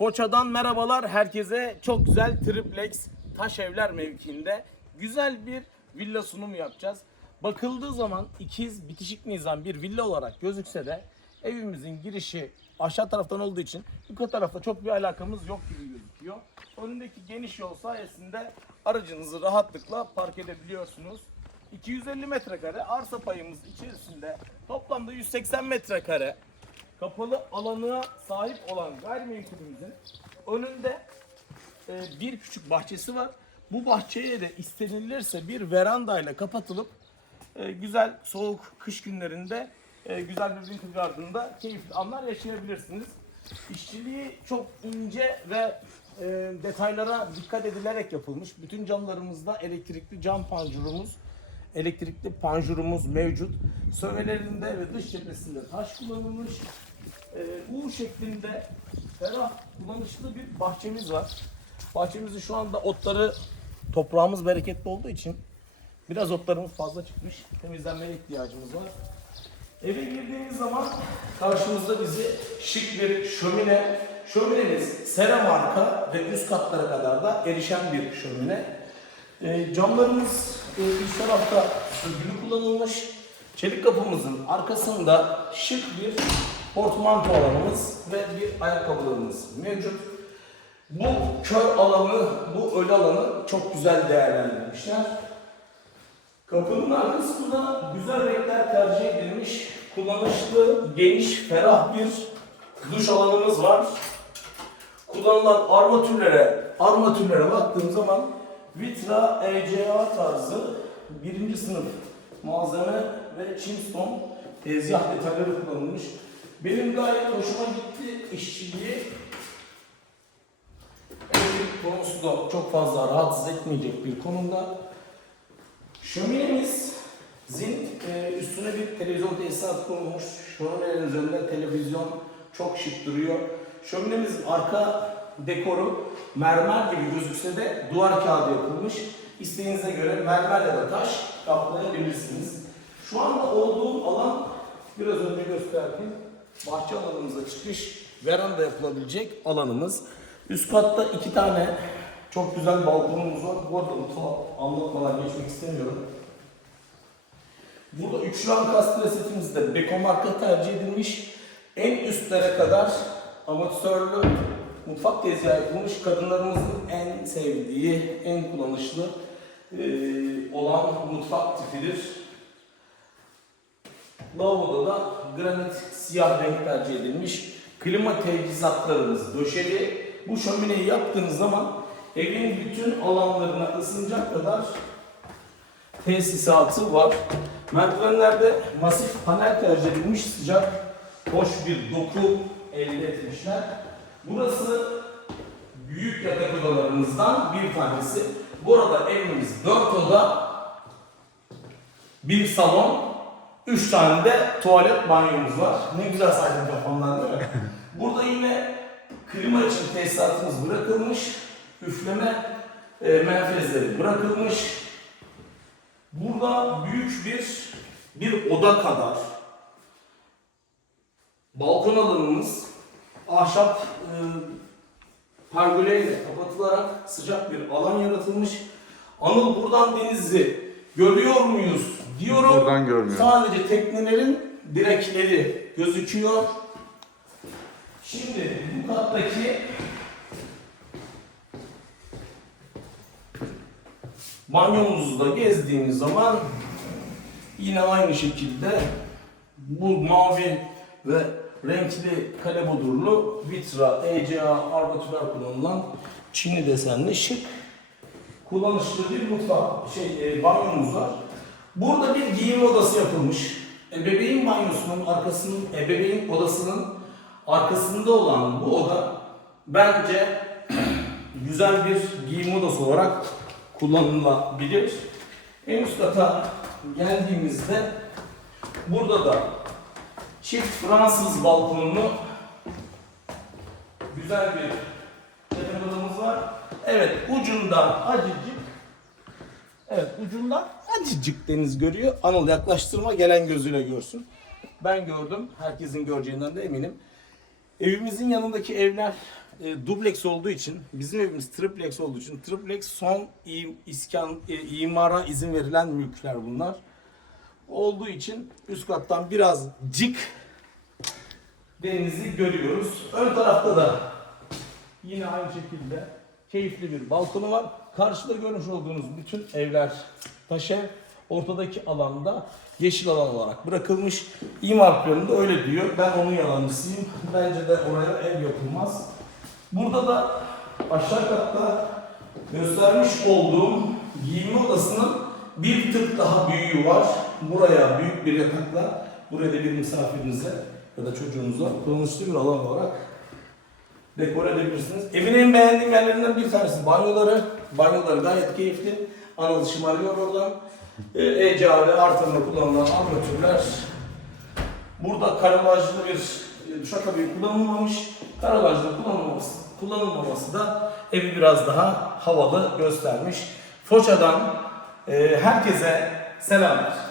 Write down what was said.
Foça'dan merhabalar herkese. Çok güzel triplex taş evler mevkiinde güzel bir villa sunumu yapacağız. Bakıldığı zaman ikiz bitişik nizam bir villa olarak gözükse de evimizin girişi aşağı taraftan olduğu için yukarı tarafta çok bir alakamız yok gibi gözüküyor. Önündeki geniş yol sayesinde aracınızı rahatlıkla park edebiliyorsunuz. 250 metrekare arsa payımız içerisinde toplamda 180 metrekare kapalı alana sahip olan gayrimenkulümüzün önünde e, bir küçük bahçesi var. Bu bahçeye de istenilirse bir verandayla kapatılıp e, güzel soğuk kış günlerinde e, güzel bir winter garden'da keyifli anlar yaşayabilirsiniz. İşçiliği çok ince ve e, detaylara dikkat edilerek yapılmış. Bütün camlarımızda elektrikli cam panjurumuz, elektrikli panjurumuz mevcut. Sövelerinde ve dış cephesinde taş kullanılmış. E, U şeklinde ferah kullanışlı bir bahçemiz var. Bahçemizin şu anda otları toprağımız bereketli olduğu için biraz otlarımız fazla çıkmış. Temizlenmeye ihtiyacımız var. Eve girdiğimiz zaman karşımızda bizi şık bir şömine. Şöminemiz sera marka ve üst katlara kadar da erişen bir şömine. E, camlarımız e, üst tarafta sürgülü kullanılmış. Çelik kapımızın arkasında şık bir portmanto alanımız ve bir ayakkabılarımız mevcut. Bu kör alanı, bu ölü alanı çok güzel değerlendirmişler. Kapının arkasında güzel renkler tercih edilmiş, kullanışlı, geniş, ferah bir duş alanımız var. Kullanılan armatürlere, armatürlere baktığım zaman Vitra ECA tarzı birinci sınıf malzeme ve Chimstone tezgah detayları kullanılmış. Benim gayet hoşuma gitti işçiliği. Elektrik konusu da çok fazla rahatsız etmeyecek bir konumda. Şöminemiz zin e, üstüne bir televizyon tesisatı konulmuş. Şöminelerin üzerinde televizyon çok şık duruyor. Şöminemizin arka dekoru mermer gibi gözükse de duvar kağıdı yapılmış. İsteğinize göre mermer ya da taş kaplayabilirsiniz. Şu anda olduğum alan biraz önce gösterdim. Bahçe alanımıza çıkış, veranda yapılabilecek alanımız. Üst katta iki tane çok güzel balkonumuz var. Bu arada mutfağı anlatmadan geçmek istemiyorum. Burada üçlü ankastre setimizde Beko marka tercih edilmiş. En üstlere kadar amatörlü mutfak tezgahı yapılmış. Kadınlarımızın en sevdiği, en kullanışlı eee, olan mutfak tipidir. Lavaboda da granit siyah renk tercih edilmiş. Klima teçhizatlarımız döşeli. Bu şömineyi yaptığınız zaman evin bütün alanlarına ısınacak kadar tesisatı var. Merdivenlerde masif panel tercih edilmiş sıcak, hoş bir doku elde etmişler. Burası büyük yatak odalarımızdan bir tanesi. Bu arada evimiz 4 oda, bir salon, 3 tane de tuvalet banyomuz var. Ne güzel saydım kafamdan değil mi? Burada yine klima için tesisatımız bırakılmış. Üfleme e, menfezleri bırakılmış. Burada büyük bir bir oda kadar balkon alanımız ahşap e, pergoleyle kapatılarak sıcak bir alan yaratılmış. Anıl buradan denizi görüyor muyuz diyorum. Buradan görmüyorum. Sadece teknelerin direkleri gözüküyor. Şimdi bu kattaki banyomuzu da gezdiğimiz zaman yine aynı şekilde bu mavi ve renkli kale bodurlu vitra, ECA, armatürler kullanılan Çinli desenli şık kullanışlı bir mutfak şey e, banyomuz var. Burada bir giyim odası yapılmış. Ebeveyn banyosunun arkasının, ebeveyn odasının arkasında olan bu oda bence güzel bir giyim odası olarak kullanılabilir. En üst kata geldiğimizde burada da çift Fransız balkonlu güzel bir odamız var. Evet ucundan acıcık Evet ucundan acıcık deniz görüyor. Anıl yaklaştırma gelen gözüyle görsün. Ben gördüm. Herkesin göreceğinden de eminim. Evimizin yanındaki evler e, dubleks olduğu için, bizim evimiz triplex olduğu için, triplex son im, iskan, e, imara izin verilen mülkler bunlar. Olduğu için üst kattan biraz cık denizi görüyoruz. Ön tarafta da yine aynı şekilde keyifli bir balkonu var. Karşıda görmüş olduğunuz bütün evler taş. Ortadaki alanda yeşil alan olarak bırakılmış. İmar planında öyle diyor. Ben onun yalancısıyım. Bence de oraya ev yapılmaz. Burada da aşağı katta göstermiş olduğum giyinme odasının bir tık daha büyüğü var. Buraya büyük bir yatakla, buraya da bir misafirinize ya da çocuğunuza kullanışlı bir alan olarak dekore edebilirsiniz. Evin en beğendiğim yerlerinden bir tanesi banyoları. Banyoları gayet keyifli. Anıl şımarıyor oradan. E, e-cari artırma kullanılan armatürler. Burada karolajlı bir e, duşakabin kullanılmamış. Karolajlı kullanılmaması, kullanılmaması da evi biraz daha havalı göstermiş. Foça'dan e, herkese selamlar.